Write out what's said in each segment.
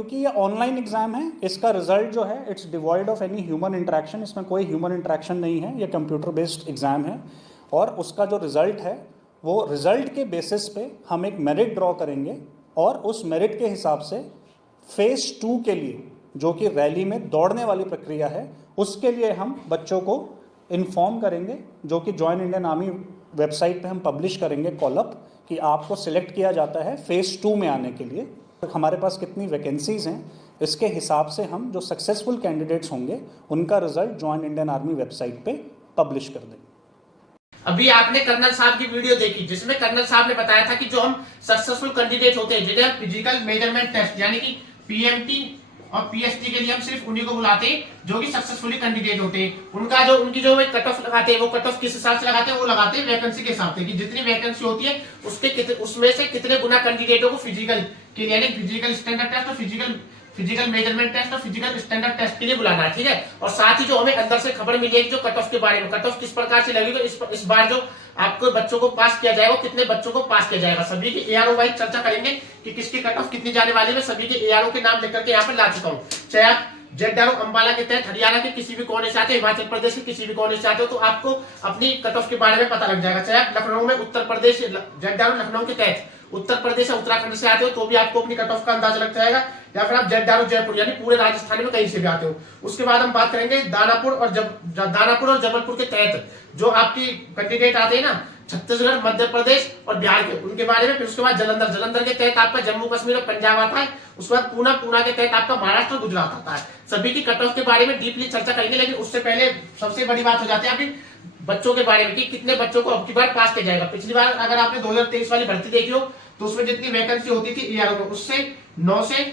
क्योंकि ये online exam है, इसका रिजल्ट जो है it's devoid of any human interaction, इसमें कोई ह्यूमन इंटरेक्शन नहीं है, ये कंप्यूटर बेस्ड एग्जाम है। और उसका जो रिजल्ट है वो रिजल्ट के बेसिस पे हम एक मेरिट ड्रॉ करेंगे और उस मेरिट के हिसाब से फेज 2 के लिए, जो कि रैली में दौड़ने वाली प्रक्रिया है, उसके लिए हम बच्चों को इन्फॉर्म करेंगे, जो कि जॉइन इंडियन आर्मी वेबसाइट पे हम पब्लिश करेंगे कॉलअप कि आपको सिलेक्ट किया जाता है फेज 2 में आने के लिए। हमारे पास कितनी वैकेंसीज हैं, इसके हिसाब से हम जो सक्सेसफुल कैंडिडेट्स होंगे उनका result join Indian army website पे पब्लिश कर देंगे। अभी आपने कर्नल साहब की वीडियो देखी जिसमें कर्नल साहब ने बताया था कि जो हम सक्सेसफुल कैंडिडेट होते हैं, जिन्हें फिजिकल मेजरमेंट टेस्ट यानी कि पीएमटी और पीएसटी के लिए हम सिर्फ उन्हीं को बुलाते हैं जो कि सक्सेसफुली कैंडिडेट होते हैं। उनकी जो कट ऑफ लगाते हैं, वो कट ऑफ किस हिसाब से लगाते हैं, वो लगाते हैं वैकेंसी के हिसाब से कि जितनी वैकेंसी होती है उसमें से कितने गुना कैंडिडेटों को फिजिकल के लिए यानी फिजिकल स्टैंडर्ड टेस्ट और फिजिकल मेजरमेंट टेस्ट और फिजिकल स्टैंडर्ड टेस्ट के लिए बुलाना है, ठीक है। और साथ ही जो हमें अंदर से खबर मिली है कि जो कट ऑफ के बारे में, कट ऑफ किस प्रकार से लगेगा, इस बार जो आपको बच्चों को पास किया जाएगा, कितने बच्चों को पास किया जाएगा, सभी की एआरओ वाइज चर्चा करेंगे कि किसकी कट ऑफ कितनी जाने वाली है। सभी के एआरओ के नाम लेकर के यहाँ पर ला चुका हूँ। चाहे आप जेड अंबाला के तहत हरियाणा के किसी भी कोने से आते हो, हिमाचल प्रदेश के किसी भी कोने से आते हो, तो आपको अपनी कट ऑफ के बारे में पता लग जाएगा। चाहे आप लखनऊ में उत्तर प्रदेश जेड लखनऊ के तहत उत्तर प्रदेश या उत्तराखंड से आते हो तो भी आपको अपनी कट ऑफ का अंदाजा लग जाएगा, या फिर आप जेड जयपुर यानी पूरे राजस्थान में कहीं से भी आते हो। उसके बाद हम बात करेंगे दानापुर और जबलपुर के तहत जो आपकी कैंडिडेट आते हैं ना, छत्तीसगढ़, मध्य प्रदेश और बिहार के, उनके बारे में। फिर उसके बाद जलंधर के तहत आपका जम्मू कश्मीर और पंजाब आता है। उसके बाद पूना के तहत आपका महाराष्ट्र और गुजरात आता है। सभी की कट ऑफ के बारे में डीपली चर्चा करेंगे, लेकिन उससे पहले सबसे बड़ी बात हो जाती है अभी बच्चों के बारे में कि कितने बच्चों को अब की बार पास किया जाएगा। पिछली बार अगर आपने 2023 वाली भर्ती देखी हो तो उसमें जितनी वैकेंसी होती थी एआरओ में, उससे 9 से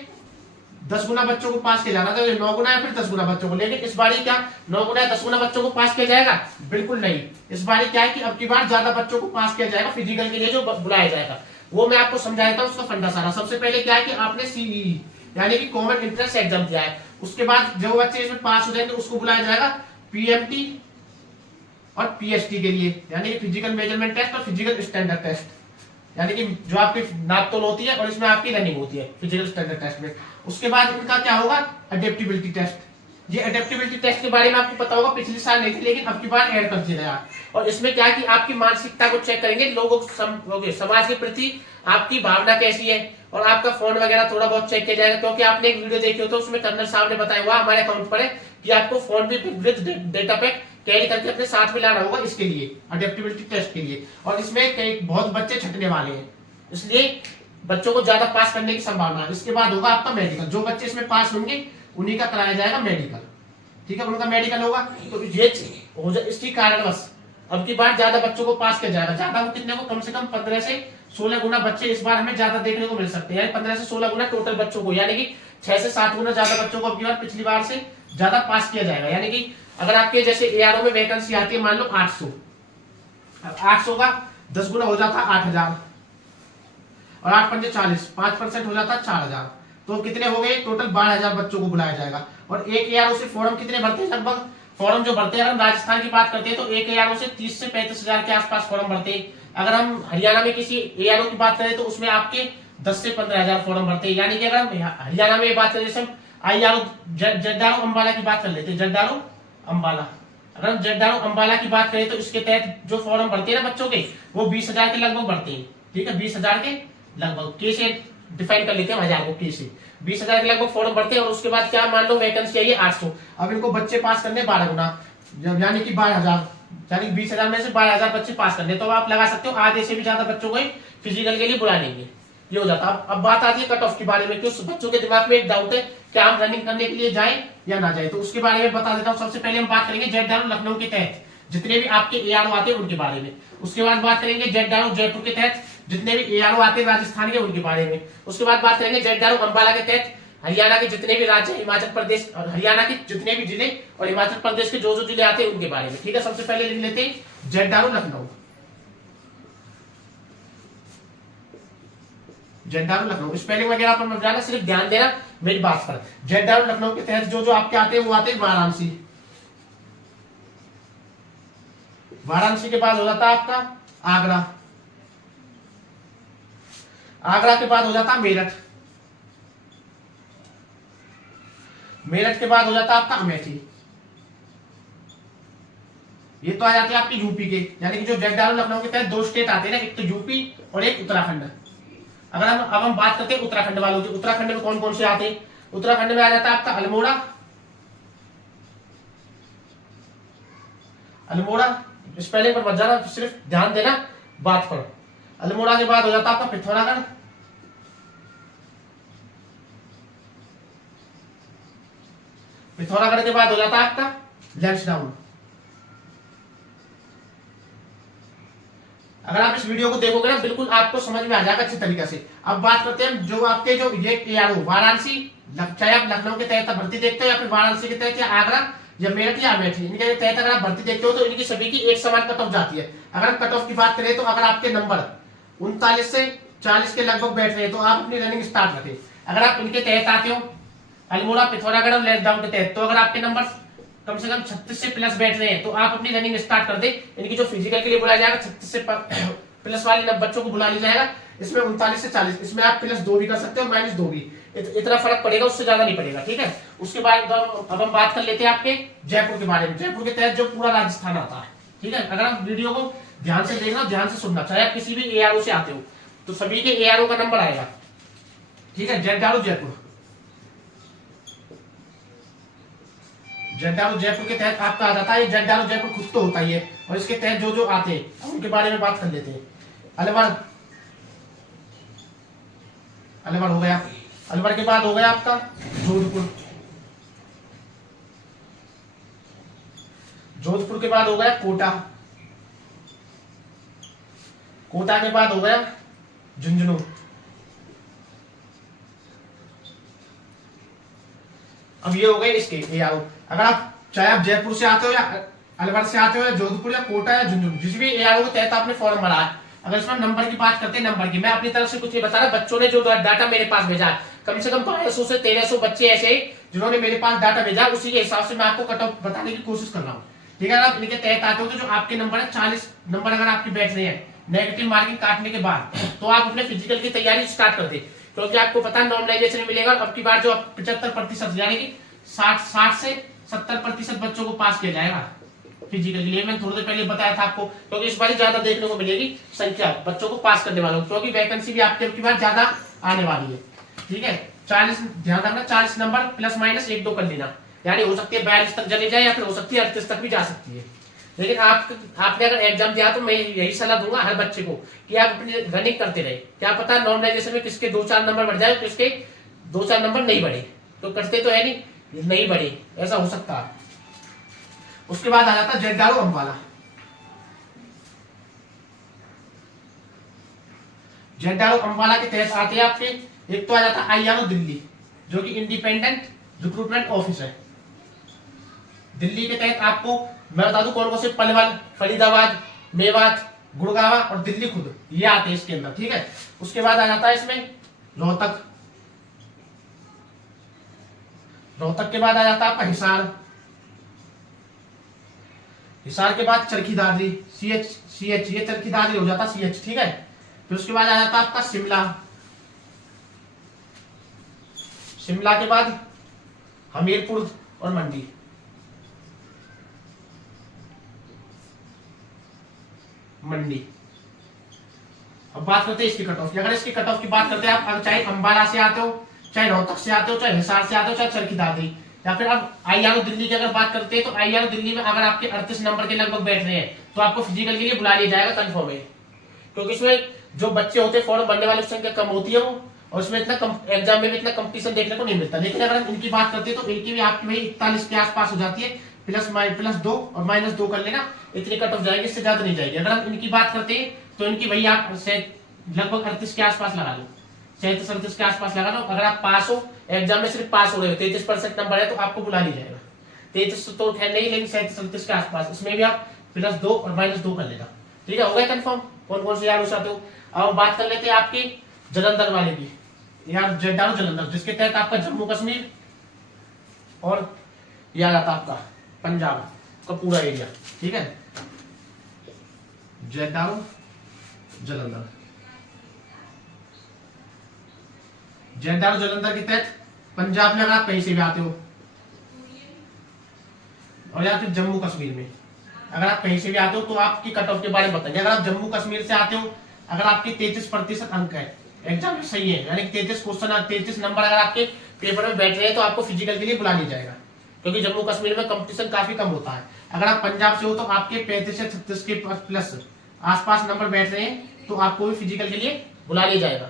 10 गुना बच्चों को पास किया जाना था, 9 गुना या फिर 10 गुना बच्चों को। लेकिन इस बार क्या 9 गुना या 10 गुना बच्चों को पास किया जाएगा? बिल्कुल नहीं। इस बार क्या है कि अब की बार ज्यादा बच्चों को पास किया जाएगा फिजिकल के लिए जो बुलाया जाएगा, वो मैं आपको समझा देता हूँ उसका फंडा सारा। सबसे पहले क्या है कि आपने सीईई यानी कि कॉमन एंट्रेंस एग्जाम दिया है, उसके बाद जो बच्चे इसमें पास हो जाएंगे उसको बुलाया जाएगा पीएमटी और पीएसटी के लिए यानी कि फिजिकल मेजरमेंट टेस्ट और फिजिकल स्टैंडर्ड टेस्ट, यानी कि जो आपकी नापतोल होती है और इसमें आपकी रनिंग होती है फिजिकल स्टैंडर्ड टेस्ट में। उसके बाद इनका क्या होगा? Adaptability test. ये अडेप्टिबिलिटी टेस्ट के बारे में आपको पता होगा, पिछले साल नहीं थी लेकिन अब की बार ऐड कर दिया गया। और इसमें क्या है कि आपकी मानसिकता को चेक करेंगे, लोगों समाज के प्रति आपकी भावना कैसी है, और आपका फोन वगैरह थोड़ा बहुत चेक किया जाएगा। क्योंकि आपने एक वीडियो देखी हो तो उसमें कर्नल साहब ने बताया हुआ हमारे अकाउंट पर है कि आपको फोन भी विद डेटा पैक कैरी करके अपने साथ में लाना होगा इसके लिए, अडेप्टिबिलिटी टेस्ट के लिए। और इसमें कई बहुत बच्चे छटने वाले हैं, इसलिए बच्चों को ज्यादा पास करने की संभावना है। इसके बाद होगा आपका मेडिकल। जो बच्चे इसमें पास होंगे उन्हीं का कराया जाएगा मेडिकल, ठीक है, उनका मेडिकल होगा। तो ये हो जाए इसकी कारणवश अब की बार ज्यादा बच्चों को पास किया जाएगा। ज्यादा वो कितने को? कम से कम 15 से 16 गुना बच्चे इस बार हमें ज्यादा देखने को मिल सकते हैं, यानी 15 से 16 गुना टोटल बच्चों को, यानी कि 6 से 7 गुना ज्यादा बच्चों को अब की बार पिछली बार से ज्यादा पास किया जाएगा। यानी कि अगर आपके जैसे एआरओ में वैकेंसी आती है मान लो 800, अब 800 का 10 गुना हो जाता 8000 और 8 पंजे 40, 5% हो जाता 4000। तो कितने हो गए? टोटल 12000 बच्चों को बुलाया जाएगा। और एक एआरओ से फॉर्म कितने भरते हैं? लगभग फॉर्म जो भरते हैं, अगर हम राजस्थान की बात करते हैं तो एक एआरओ से 30 से 35 हजार के आसपास फॉर्म भरते हैं। अगर हम हरियाणा में किसी एआरओ की बात करें तो उसमें आपके 10 से 15 हजार फॉर्म भरते हैं। यानी कि अगर हम हरियाणा में बात करें, जैसे हम आईआरओ जड्डारो अंबाला की बात कर लेते हैं, जड्डारो अंबाला, अगर हम जड्डारो अंबाला की बात करें तो इसके तहत जो फॉर्म भरते हैं ना बच्चों के, वो 20 हजार के लगभग भरते हैं, ठीक है, 20 हजार के लगभग, के से डिफाइन कर लेते हैं हजार को, के से 20 हजार के लगभग फॉर्म भरते हैं। और उसके बाद क्या मान लो वैकेंसी आई है 800, अब इनको बच्चे पास करने 12 गुना, यानी कि 12000, यानी 20 हजार में से 12000 बच्चे पास करने, तो आप लगा सकते हो आधे से भी ज्यादा बच्चों को फिजिकल के लिए बुला लेंगे, ये हो जाता। अब बात आती है कट ऑफ के बारे में, क्योंकि बच्चों के दिमाग में एक डाउट है क्या हम रनिंग करने के लिए जाएं या ना जाए, तो उसके बारे में बता देता हूँ। सबसे पहले हम बात करेंगे जेड लखनऊ के तहत जितने भी आपके एआरओ आते हैं उनके बारे में। उसके बाद बात करेंगे जेड जयपुर के तहत जितने भी एआरओ आते हैं राजस्थान के उनके बारे में। उसके बाद बात करेंगे जेड अंबाला के तहत हरियाणा के जितने भी राज्य, हिमाचल प्रदेश और हरियाणा के जितने भी जिले और हिमाचल प्रदेश के जो जिले आते हैं उनके बारे में, ठीक है। सबसे पहले लिख लेते हैं Z Lucknow, Z Lucknow. Spelling वगैरह पर मत जाना, सिर्फ ध्यान देना मेरी बात पर। जेड लखनऊ के तहत जो आपके आते हैं वो आते हैं वाराणसी, वाराणसी के बाद हो जाता है आपका आगरा, आगरा के बाद हो जाता है मेरठ, मेरठ के बाद हो जाता है आपका अमेठी। ये तो आ जाते हैं आपके यूपी के, यानी कि जो जगदारो लखनऊ के तहत दो स्टेट आते हैं ना, एक तो यूपी और एक उत्तराखंड। अगर हम बात करते हैं उत्तराखंड वालों की, उत्तराखंड में कौन कौन से आते हैं? उत्तराखंड में आ जाता है आपका अल्मोड़ा, अल्मोड़ा स्पेलिंग पर मत जाना, सिर्फ ध्यान देना बात पर। अल्मोड़ा के बाद हो जाता है आपका पिथौरागढ़, पिथौरागढ़ के बाद हो जाता है आपका लैंसडाउन। अगर आप इस वीडियो को देखोगे ना बिल्कुल आपको समझ में आ जाएगा अच्छी तरीके से। अब बात करते हैं जो आपके जो ये ARO वाराणसी, चाहे आप लखनऊ के तहत भर्ती देखते हो या फिर वाराणसी के तहत या आगरा या मेरठ या अमेठी, इनके तहत अगर आप भर्ती देखते हो तो इनकी सभी की एक समान कट ऑफ जाती है। अगर कट ऑफ की बात करें तो अगर आपके नंबर 39 से 40 के लगभग बैठ रहे हैं तो आप अपनी रनिंग स्टार्ट रखें। अगर आप इनके तहत आते हो अल्मोड़ा, पिथौरागढ़ और लैंसडाउन के तहत, तो अगर आपके नंबर कम से कम 36 से प्लस बैठ रहे हैं तो आप अपनी रनिंग स्टार्ट कर दे। इनकी जो फिजिकल के लिए बुलाया जाएगा 36 से प्लस वाले बच्चों को बुला लिया जाएगा। इसमें 39 से 40, इसमें आप +2 भी कर सकते हो, -2 भी, इतना फर्क पड़ेगा, उससे ज्यादा नहीं पड़ेगा, ठीक है। उसके बाद अब हम बात कर लेते हैं आपके जयपुर के बारे में। जयपुर के तहत जो पूरा राजस्थान आता है, ठीक है। अगर आप वीडियो को ध्यान से देखना, ध्यान से सुनना, चाहे आप किसी भी ARO से आते हो तो सभी के ARO का नंबर आएगा, ठीक है। जयपुर जयपुर के तहत आपका आ जाता है। जयपुर खुद तो होता ही है, और इसके तहत जो जो आते हैं उनके बारे में बात कर लेते हैं। अलवर हो गया, अलवर के बाद हो गया आपका जोधपुर के बाद हो गया कोटा के बाद हो गया झुंझुनू। अब ये हो गए इसके ARO। अगर आप चाहे आप जयपुर से आते हो या अलवर से आते हो या जोधपुर या कोटा या झुंझुनू, जिस भी ARO के तहत आपने फॉर्म भरा है, अगर इसमें नंबर की बात करते हैं, नंबर की मैं अपनी तरफ से कुछ ये बता रहा, बच्चों ने जो डाटा मेरे पास भेजा है, कम से कम 1200 से 1300 बच्चे ऐसे जिन्होंने मेरे पास डाटा भेजा, उसी के हिसाब से मैं आपको कट ऑफ बताने की कोशिश कर रहा हूँ, ठीक है। अगर आप इनके तहत आते हो तो जो आपके नंबर है 40 नंबर अगर आपके बैठ रहे हैं नेगेटिव मार्किंग काटने के बाद, तो आप अपने फिजिकल की तैयारी स्टार्ट कर दे, क्योंकि आपको पता है नॉर्मलाइजेशन मिलेगा। अब की बार जो 75% यानी कि 60 से 70% बच्चों को पास किया जाएगा फिजिकल के लिए। मैंने थोड़ी देर पहले बताया था आपको, क्योंकि इस बार ज्यादा देखने को मिलेगी संख्या बच्चों को पास करने वालों, क्योंकि वैकेंसी भी आपके अब की बार ज्यादा आने वाली है, ठीक है। 40 ध्यान रखना, 40 नंबर +- 1-2 कर लेना, यानी हो सकती है 42 तक चली जाए या फिर हो सकती है 38 तक भी जा सकती है। लेकिन आपने अगर एग्जाम दिया तो मैं यही सलाह दूंगा हर बच्चे को कि आप अपनी रनिंग करते रहे। क्या पता नॉर्मलाइजेशन में किसके 2-4 नंबर बढ़ जाए, किसके 2-4 नंबर नहीं बढ़े, तो करते तो है नहीं बढ़े, ऐसा हो सकता है। उसके बाद आ जाता जयदारो अम्बाला। जयदारो अम्बाला के तहत आते हैं आपके, एक तो आ जाता IRO दिल्ली, जो कि इंडिपेंडेंट रिक्रूटमेंट ऑफिस है। दिल्ली के तहत आपको मैं बता दूं कौन कौन से पलवल, फरीदाबाद, मेवात, गुड़गांव और दिल्ली खुद ये आते हैं इसके अंदर, ठीक है। उसके बाद आ जाता है इसमें रोहतक के बाद आ जाता है आपका हिसार के बाद चरखी दादरी, CH ये चरखी दादरी हो जाता CH, ठीक है। फिर उसके बाद आ जाता है आपका शिमला के बाद हमीरपुर और मंडी। अब बात करते हैं इसकी कट ऑफ की। अगर इसकी कट ऑफ की बात करते हैं आप, चाहे अंबाला से आते हो, चाहे रोहतक से आते हो, चाहे हिसार से आते हो, चाहे चरखी दादरी, या फिर अब IRO दिल्ली की अगर बात करते हैं तो IRO दिल्ली में अगर आपके 38 नंबर के लगभग बैठ रहे हैं तो आपको फिजिकल के लिए बुला लिया जाएगा कंफर्म है, क्योंकि इसमें जो बच्चे होते हैं फॉर्म भरने वाली संख्या कम होती है वो, और इसमें इतना एग्जाम में भी इतना कंपटीशन देखने को नहीं मिलता। लेकिन अगर हम इनकी बात करते हैं तो इनकी भी आपकी भाई 41 के आसपास हो जाती है, +2 और -2 कर लेना, इतनी कट ऑफ जाएगी, इससे ज्यादा नहीं जाएगी। अगर हम इनकी बात करते हैं तो इनकी भाई आप लगभग 38 के आसपास लगा लो, 37-38 के आसपास लगा लो। अगर आप पास हो एग्जाम में, सिर्फ पास हो रहे हो, 33% नंबर है तो आपको बुला लिया जाएगा। 33 तो खैर नहीं, लेकिन 37-38 के आसपास, इसमें भी आप +2 और -2 कर लेना, ठीक है। हो गया कंफर्म कौन कौन से यार उस आते हो। अब बात कर लेते हैं आपकी जलंधर वाले की, यार जयदारो जलंधर, जिसके तहत आपका जम्मू कश्मीर और यार आता आपका पंजाब का पूरा एरिया, ठीक है। जयदारो जलंधर के तहत पंजाब में अगर आप कहीं से भी आते हो, और या फिर जम्मू कश्मीर में। अगर आप कहीं से भी आते हो तो आपकी कट ऑफ के बारे में बताएंगे। अगर आप जम्मू कश्मीर से आते हो, अगर आपके 33% अंक है, एग्जाम में सही है, यानी कि 33 क्वेश्चन 33 नंबर अगर आपके पेपर में बैठ रहे हैं तो आपको फिजिकल के लिए बुला लिया जाएगा, क्योंकि जम्मू कश्मीर में कंपटीशन काफी कम होता है। अगर आप पंजाब से हो तो आपके 35 या 36 के प्लस आसपास नंबर बैठ रहे हैं तो आपको भी फिजिकल के लिए बुला लिया जाएगा।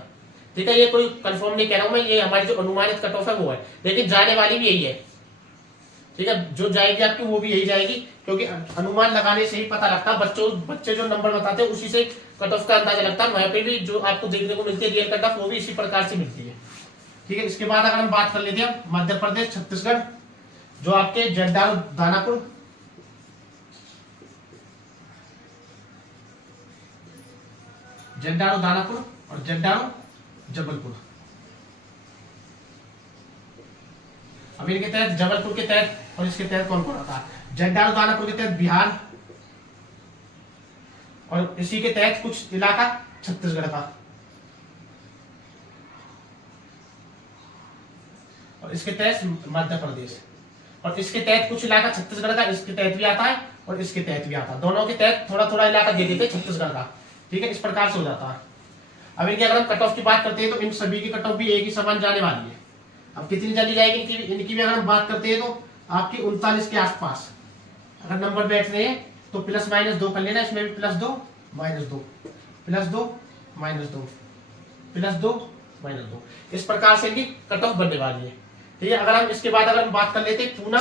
ठीक है, ये कोई कंफर्म नहीं कह रहा हूं मैं, ये हमारी जो अनुमानित कट ऑफ है वो है, लेकिन जाने वाली भी यही है। ठीक है, जो जाएगी आपकी वो भी यही जाएगी, क्योंकि अनुमान लगाने से ही पता लगता है, बच्चे जो नंबर बताते हैं उसी से कट ऑफ का अंदाजा लगता है। वहां पे भी जो आपको देखने को मिलती है रियल कट ऑफ, वो भी इसी प्रकार से मिलती है। ठीक है, इसके बाद अगर हम बात कर लेते हैं मध्य प्रदेश, छत्तीसगढ़, जो आपके जड्डा, दानापुर, जड्डारो दानापुर और जड्डारो जबलपुर। अब इनके तहत जबलपुर के तहत और इसके तहत कौन कौन आता है? जड्डारो दानापुर के तहत बिहार, और इसी के तहत कुछ इलाका छत्तीसगढ़ का, और इसके तहत मध्य प्रदेश, और इसके तहत कुछ इलाका छत्तीसगढ़ का, इसके तहत भी आता है और इसके तहत भी आता है। दोनों के तहत थोड़ा थोड़ा इलाका दे देते छत्तीसगढ़ का। ठीक है, इस प्रकार से हो जाता है। अब इनकी अगर हम कट ऑफ की बात करते हैं तो इन सभी की कट ऑफ भी एक ही समान जाने वाली है। अब कितनी चली जाएगी इनकी भी अगर हम बात करते हैं तो आपकी 39 के आसपास अगर नंबर बैठ रहे हैं तो प्लस माइनस 2 कर लेना, इसमें भी +2 -2 +2 -2 +2 -2, इस प्रकार से इनकी कट ऑफ बनने वाली है। ठीक है, अगर हम इसके बाद अगर हम बात कर लेते हैं पूना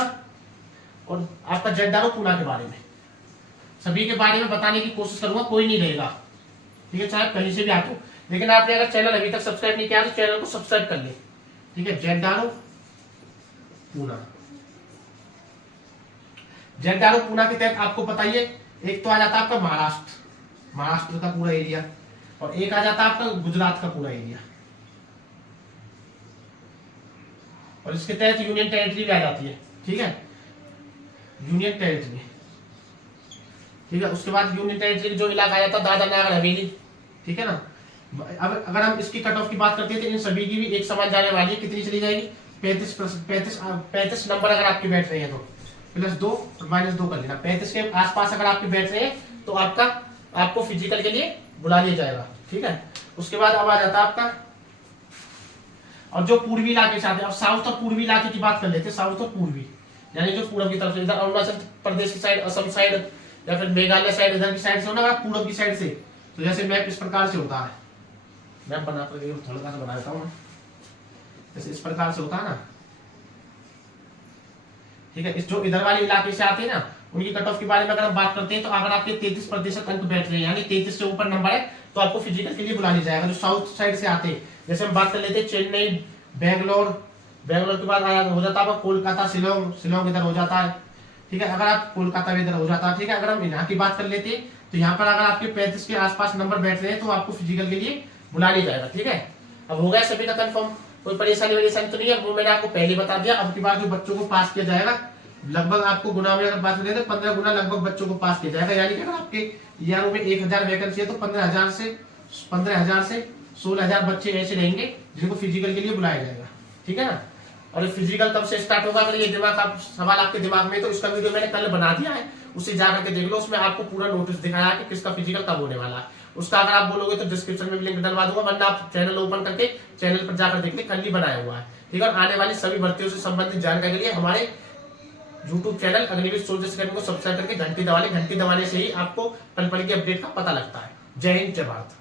और आपका जड्डारो पूना के बारे में, सभी के बारे में बताने की कोशिश करूंगा, कोई नहीं रहेगा। ठीक है, चाहे कहीं से भी आते हो, लेकिन आपने अगर चैनल अभी तक सब्सक्राइब नहीं किया तो चैनल को सब्सक्राइब कर ले। ठीक है, जड्डारो पूना, जड्डारो पूना के तहत आपको पता ही है, एक तो आ जाता है आपका महाराष्ट्र का पूरा एरिया, और एक आ जाता है आपका गुजरात का पूरा एरिया, और इसके तहत यूनियन टेरिटरी भी आ जाती है। ठीक है, यूनियन टेरिटरी। ठीक है, उसके बाद यूनियन टेरिटरी जो इलाका आ जाता है दादरा नगर हवेली। ठीक है ना, अब अगर हम इसकी कट ऑफ की बात करते हैं तो इन सभी की भी एक समान जाने वाली है। कितनी चली जाएगी? 35 नंबर अगर आपके बैठ रहे हैं तो +2 और -2 कर लेना। 35 के आसपास अगर आपके बैठ रहे हैं तो आपको फिजिकल के लिए बुला लिया जाएगा। ठीक है, उसके बाद अब आ जाता है आपका, और जो पूर्वी इलाके से आते हैं, अब साउथ और पूर्वी इलाके की बात कर लेते हैं। साउथ और पूर्वी यानी जो पूर्व की तरफ से, इधर अरुणाचल प्रदेश की साइड, असम साइड, या फिर मेघालय साइड, इधर की साइड से हो ना, अगर पूर्व की साइड से, तो जैसे मैप इस प्रकार से होता है, मैप बना कर थोड़ा सा बना देता हूँ, जैसे इस प्रकार से होता है ना। ठीक है, इस जो इधर वाले इलाके से आते हैं ना, उनकी कट ऑफ के बारे में अगर हम बात करते हैं तो अगर आपके 33% अंक बैठ रहे हैं, यानी 33 से ऊपर नंबर है, तो आपको फिजिकल के लिए बुला लिया जाएगा। जो साउथ साइड से आते हैं, जैसे हम बात कर लेते हैं चेन्नई, बेंगलोर के बाद हो जाता है कोलकाता, शिलोंग इधर हो जाता है। ठीक है, अगर आप कोलकाता में इधर हो जाता है। ठीक है, अगर हम यहाँ की बात कर लेते हैं तो यहाँ पर अगर आपके 35 के आसपास नंबर बैठ रहे हैं तो आपको फिजिकल के लिए बुला लिया जाएगा। ठीक है, अब हो गया सभी का कंफर्म, कोई परेशानी तो नहीं है, वो मैंने आपको पहले बता दिया। अब की बात जो बच्चों को पास किया जाएगा, लगभग आपको गुना में अगर बात करें तो 15 गुना लगभग बच्चों को पास किया जाएगा। यानी कि अगर आपके ईआरओ में 1000 वैकेंसी है तो 15,000 से 16,000 बच्चे ऐसे रहेंगे जिनको फिजिकल के लिए बुलाया जाएगा। ठीक है ना, और फिजिकल कब से स्टार्ट होगा, अगर ये सवाल आपके दिमाग में, तो इसका वीडियो मैंने कल बना दिया है, उसे जाकर के देख लो। उसमें आपको पूरा नोटिस दिखाया है कि किसका फिजिकल कब होने वाला है। उसका अगर आप बोलोगे तो डिस्क्रिप्शन में भी लिंक डलवा दूंगा, वरना आप चैनल ओपन करके चैनल पर जाकर देख ले, कल ही बनाया हुआ है। ठीक है, और आने वाली सभी भर्तियों से संबंधित जानकारी के लिए हमारे YouTube channel Agniveer soldiers academy को सब्सक्राइब करके घंटी दबा ले। घंटी दबाने से ही आपको पल पल की अपडेट का पता लगता है। जय हिंद, जय भारत।